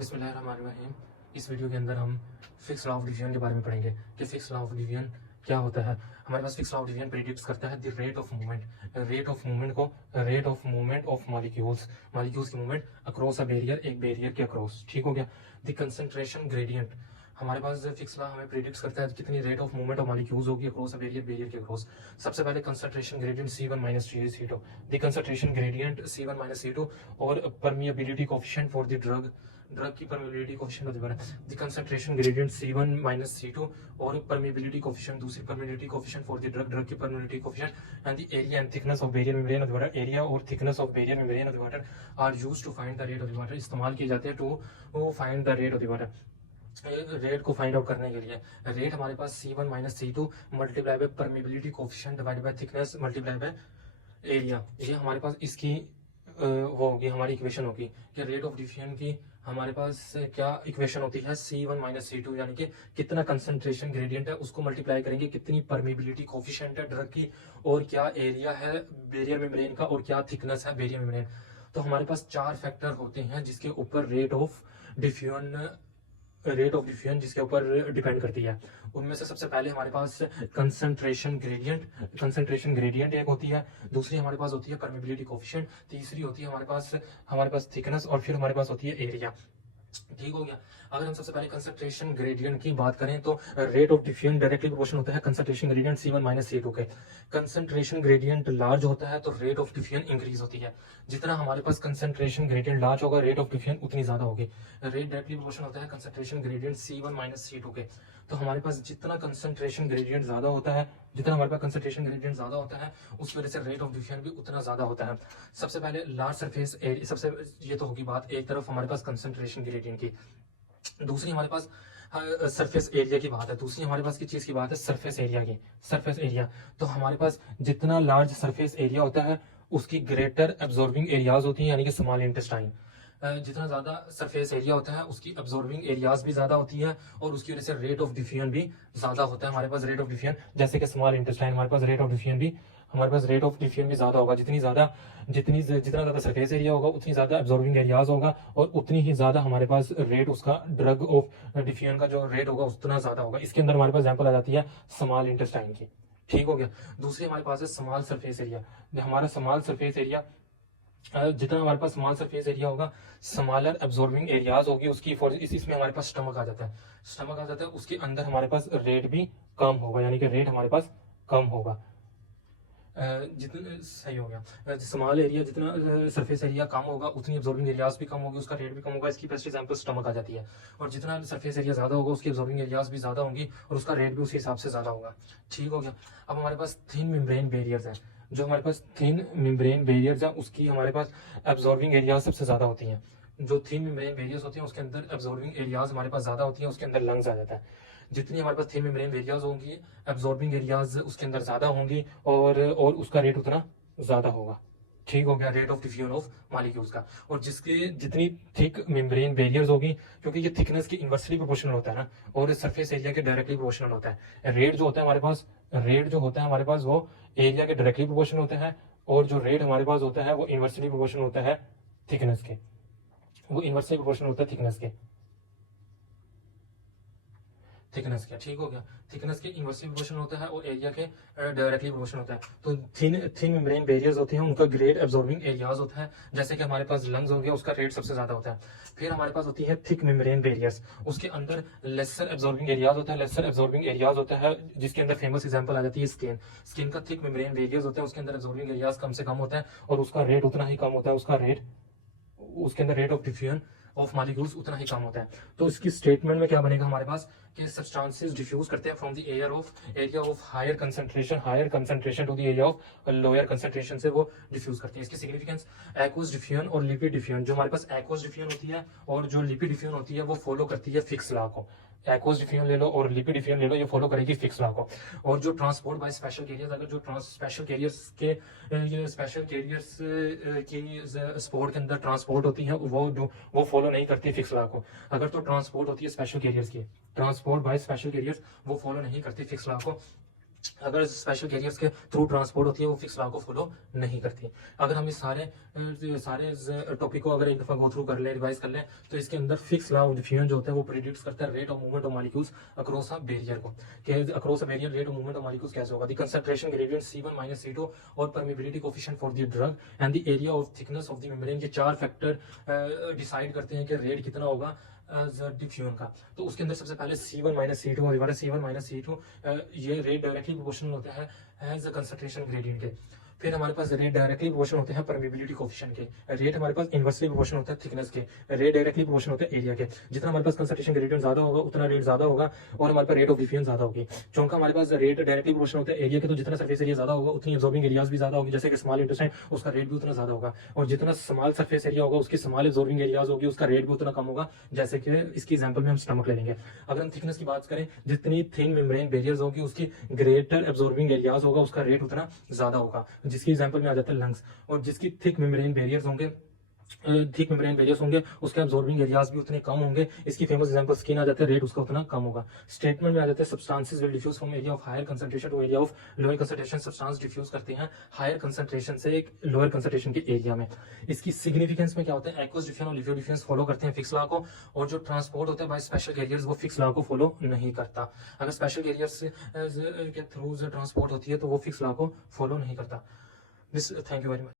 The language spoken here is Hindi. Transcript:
बिस्मिल्लाहिर्रहमानिर्रहीम। इस वीडियो के अंदर हम फिक्स लॉ ऑफ डिवीजन के बारे में पढ़ेंगे कि फिक्स लॉ ऑफ डिवीजन क्या होता है। हमारे पास Fick's law of division predict करता है द रेट ऑफ मूवमेंट को rate of movement of molecules की मूवमेंट अक्रॉस अ बैरियर, एक बैरियर के अक्रॉस। ठीक हो गया। द कंसंट्रेशन ग्रेडियंट, हमारे पास फिक्स लॉ हमें प्रिडिक्ट करता है कितनी rate of movement of molecules होगी अक्रॉस अ बैरियर के अक्रॉस। सबसे पहले concentration gradient C1 minus C2, the concentration gradient C1 minus C2 और permeability coefficient for the drug की परमिएबिलिटी कोएफिशिएंट होता है the concentration gradient C1 minus C2 और परमिएबिलिटी कोएफिशिएंट, दूसरी permeability coefficient for the drug की permeability coefficient and the area and thickness of barrier membrane of the water. Area और thickness of barrier membrane of the water are used to find the rate of the water, इस्तेमाल किए जाते हैं to find the rate of the water. Rate को फाइंड आउट करने के लिए रेट हमारे पास C1 minus C2 multiply by permeability coefficient divided by thickness multiply by area. ये हमारे पास इसकी वो होगी, हमारी इक्वेशन होगी कि रेट ऑफ डिफ्यूजन की हमारे पास क्या इक्वेशन होती है C1 माइनस C2, यानी कि कितना कंसंट्रेशन ग्रेडियंट है उसको मल्टीप्लाई करेंगे कितनी परमिएबिलिटी कोएफिशिएंट है ड्रग की और क्या एरिया है बैरियर मेम्ब्रेन का और क्या थिकनेस है बैरियर मेम्ब्रेन। तो हमारे पास चार फैक्टर होते हैं जिसके ऊपर रेट ऑफ डिफ्यूजन जिसके ऊपर डिपेंड करती है। उनमें से सबसे पहले हमारे पास कंसंट्रेशन ग्रेडियंट एक होती है, दूसरी हमारे पास होती है परमिएबिलिटी कोएफिशिएंट, तीसरी होती है हमारे पास थिकनेस और फिर हमारे पास होती है एरिया। ठीक हो गया। अगर हम सबसे पहले कंसंट्रेशन ग्रेडियंट की बात करें तो rate of diffusion directly proportional होता है concentration gradient C1 minus C2 के। कंसंट्रेशन ग्रेडियंट लार्ज होता है तो रेट ऑफ डिफ्यूजन इंक्रीज होती है। जितना हमारे पास कंसंट्रेशन ग्रेडियंट लार्ज होगा रेट ऑफ डिफ्यूजन उतनी ज्यादा होगी। रेट डायरेक्टली प्रोपोर्शनल होता है concentration gradient C1 minus C2 के। तो हमारे पास जितना कंसंट्रेशन ग्रेडियंट ज्यादा होता है, जितना हमारे पास कंसंट्रेशन ग्रेडियंट ज्यादा होता है उसकी वजह से रेट ऑफ डिफ्यूजन भी उतना ज्यादा होता है। सबसे पहले लार्ज सरफेस एरिया, सबसे ये तो होगी बात एक तरफ हमारे पास कंसंट्रेशन ग्रेडियंट की, दूसरी हमारे पास सरफेस एरिया की बात है। दूसरी हमारे पास किस चीज की बात है, सरफेस एरिया की। सरफेस एरिया तो हमारे पास जितना लार्ज सरफेस एरिया होता है उसकी ग्रेटर एब्जॉर्बिंग एरियाज होती हैं, यानी कि स्मॉल इंटेस्टाइन। जितना ज्यादा सरफेस एरिया होता है उसकी एब्जॉर्बिंग एरियाज भी ज्यादा होती है और उसकी वजह से रेट ऑफ डिफ्यूजन भी ज्यादा होता है। हमारे पास रेट ऑफ डिफ्यूजन जैसे कि स्मॉल इंटेस्टाइन, हमारे पास रेट ऑफ डिफ्यूजन भी ज्यादा होगा। जितना ज्यादा सरफेस एरिया होगा उतनी ज्यादा एब्जॉर्बिंग एरियाज होगा और उतनी ही ज्यादा हमारे पास रेट उसका ड्रग ऑफ डिफ्यूजन का जो रेट होगा उतना ज्यादा होगा। इसके अंदर हमारे पास एग्जांपल आ जाती है स्मॉल इंटेस्टाइन की। ठीक हो गया। दूसरी हमारे पास है स्मॉल सरफेस एरिया। हमारा स्मॉल सरफेस एरिया, जितना हमारे पास स्मॉल सरफेस एरिया होगा स्मॉलर एब्जॉर्बिंग एरियाज होगी उसकी। फॉर इसमें हमारे पास स्टमक आ जाता है, उसके अंदर हमारे पास रेट भी कम होगा, यानी कि रेट हमारे पास कम होगा। जितना सही हो गया, स्मॉल एरिया जितना सरफेस एरिया कम होगा उतनी एब्जॉर्बिंग एरियाज भी कम होगी, उसका रेट भी कम होगा। इसकी बेस्ट एग्जांपल स्टमक आ जाती है। और जितना सरफेस एरिया ज्यादा होगा उसकी एब्जॉर्बिंग एरियाज भी ज्यादा होंगी और उसका रेट भी उसी हिसाब से ज्यादा होगा। ठीक हो गया। अब हमारे पास थिन मेम्ब्रेन बैरियर्स है। जो हमारे पास थिन मेम्ब्रेन बैरियर्स है उसकी हमारे पास एब्जॉर्बिंग एरियाज सबसे ज्यादा होती हैं। जो थिन मेम्ब्रेन बैरियर्स होती हैं उसके अंदर एब्जॉर्बिंग एरियाज हमारे पास ज्यादा होती हैं, उसके अंदर लंग्स आ जाता है। जितनी हमारे पास थिन मेम्ब्रेन एरियाज होंगी एब्जॉर्बिंग एरियाज उसके अंदर ज्यादा होंगी और उसका रेट उतना ज्यादा होगा। ठीक हो गया, rate of diffusion of molecules का। और जिसकी जितनी थिक मेम्ब्रेन बैरियर्स होगी, क्योंकि ये थिकनेस की इनवर्सली प्रोपोर्शनल होता है ना और सरफेस एरिया के डायरेक्टली प्रोपोर्शनल होता है। रेट जो होता है हमारे पास वो एरिया के डायरेक्टली प्रोपोर्शनल होता है और जो रेट हमारे पास होता है वो इनवर्सली प्रोपोर्शनल होता है थिकनेस के। ठीक हो गया। थिकनेस के इनवर्सली प्रोपोर्शनल होता है और एरिया के डायरेक्टली प्रोपोर्शनल होता है। तो थिन मेम्ब्रेन बैरियर्स होते हैं उनका ग्रेट एब्जॉर्बिंग एरियाज होता है। जैसे कि हमारे पास लंग्स हो गया उसका रेट सबसे ज्यादा होता है। फिर हमारे पास होती है थिक मेम्ब्रेन बैरियर्स, उसके अंदर लेसर एब्जॉर्बिंग एरियाज होता है जिसके अंदर फेमस एग्जांपल आ जाती है स्किन का थिक मेम्ब्रेन बैरियर्स होते हैं, उसके अंदर एब्जॉर्बिंग एरियाज कम से कम होता है और उसका रेट उतना ही कम होता है, उसके अंदर rate of diffusion of molecules उतना ही कम होता है। तो इसकी स्टेटमेंट में क्या बनेगा हमारे पास कि सब्सटेंसेस डिफ्यूज करते हैं from the area of higher concentration to the area of lower concentration से वो डिफ्यूज करते हैं। इसकी सिग्निफिकेंस एक्वस डिफ्यूजन और लिपिड डिफ्यूजन, जो हमारे पास एक्वस डिफ्यूजन होती है और जो लिपिड डिफ्यूजन होती है वो फॉलो करती है फिक्स लॉ को। एक्वस डिफ्यूजन ले लो और लिपिड डिफ्यूजन ले लो, ये फॉलो करेगी फिक्स लॉ को। और जो ट्रांसपोर्ट बाय स्पेशल कैरियर्स, अगर जो स्पेशल कैरियर्स की स्पोर्ट के अंदर ट्रांसपोर्ट होती है वो फॉलो नहीं करती फिक्स लॉ को। अगर तो ट्रांसपोर्ट होती है स्पेशल कैरियर्स की, ट्रांसपोर्ट बाय स्पेशल कैरियर्स वो फॉलो नहीं करती फिक्स लॉ को। अगर स्पेशल कैरियर्स के थ्रू ट्रांसपोर्ट होती है वो फिक्स लॉ को फॉलो नहीं करती। अगर हम इस सारे टॉपिक को अगर एक दफा गो थ्रू कर लें, रिवाइज कर लें, तो इसके अंदर फिक्स लॉ ऑफ डिफ्यूजन जो होता है वो प्रिडिक्ट करता है rate of movement of molecules across a barrier को, कि across a barrier rate of movement of molecules कैसे होगा। The concentration gradient C1 minus C2 और permeability coefficient for the drug and the area of thickness of the membrane, ये चार फैक्टर डिसाइड करते हैं कि रेट कितना होगा डिफ्यूजन का। तो उसके अंदर सबसे पहले C1 माइनस C2 और दोबारा C1 माइनस C2 ये रेट डायरेक्टली प्रोपोर्शनल होता है एज अ कंसंट्रेशन ग्रेडियंट के। फिर हमारे पास रेट डायरेक्टली प्रोपोर्शनल होते हैं परमिबिलिटी कोफिशिएंट के। रेट हमारे पास इनवर्सली प्रोपोर्शनल होता है थिकनेस के। रेट डायरेक्टली प्रोपोर्शनल होता है एरिया के। जितना हमारे पास कंसंट्रेशन ग्रेडियंट ज्यादा होगा उतना रेट ज्यादा होगा और हमारे पास रेट ऑफ डिफ्यूजन ज्यादा होगी। चौथा हमारे पास रेट डायरेक्टली प्रोपोर्शनल होता है एरिया के, तो जितना सरफेस एरिया ज्यादा होगा उतनी एब्जॉर्बिंग एरियाज भी ज्यादा होगी। जैसे कि स्मॉल इंटेस्टाइन उसका रेट भी उतना ज्यादा होगा, और जितना स्मॉल सरफेस एरिया होगा उसकी स्मॉल एब्जॉर्बिंग एरियाज होगी, उसका रेट भी उतना कम होगा। जैसे कि इसकी एग्जांपल में हम स्टमक ले लेंगे। अगर हम थिकनेस की बात करें, जितनी थिन मेम्ब्रेन बैरियर्स होगी उसकी ग्रेटर एब्जॉर्बिंग एरियाज होगा, उसका रेट उतना ज्यादा होगा, जिसकी एग्जांपल में आ जाता है लंग्स। और जिसकी थिक मेम्ब्रेन बैरियर्स होंगे, थिक मेम्ब्रेन बैरियर्स होंगे, उसके एब्जॉर्बिंग एरियाज भी उतने कम होंगे। इसकी फेमस एग्जांपल स्किन आ जाता है, रेट उसका उतना कम होगा। स्टेटमेंट में आ जाता है substances will diffuse from area of higher concentration to area of lower concentration. Substance diffuse करते हैं हायर कंसंट्रेशन से एक लोअर कंसंट्रेशन के एरिया में। इसकी सिग्निफिकेंस में क्या होता है, एक्वस डिफ्यूजन और लिवियो डिफ्यूजन फॉलो करते हैं फिक्स लॉ को, और जो ट्रांसपोर्ट होता है बाय स्पेशल कैरियर्स वो फिक्स लॉ को फॉलो नहीं करता। अगर स्पेशल कैरियर्स के थ्रू ट्रांसपोर्ट होती है तो वो फिक्स लॉ को फॉलो नहीं करता। This thank you very much.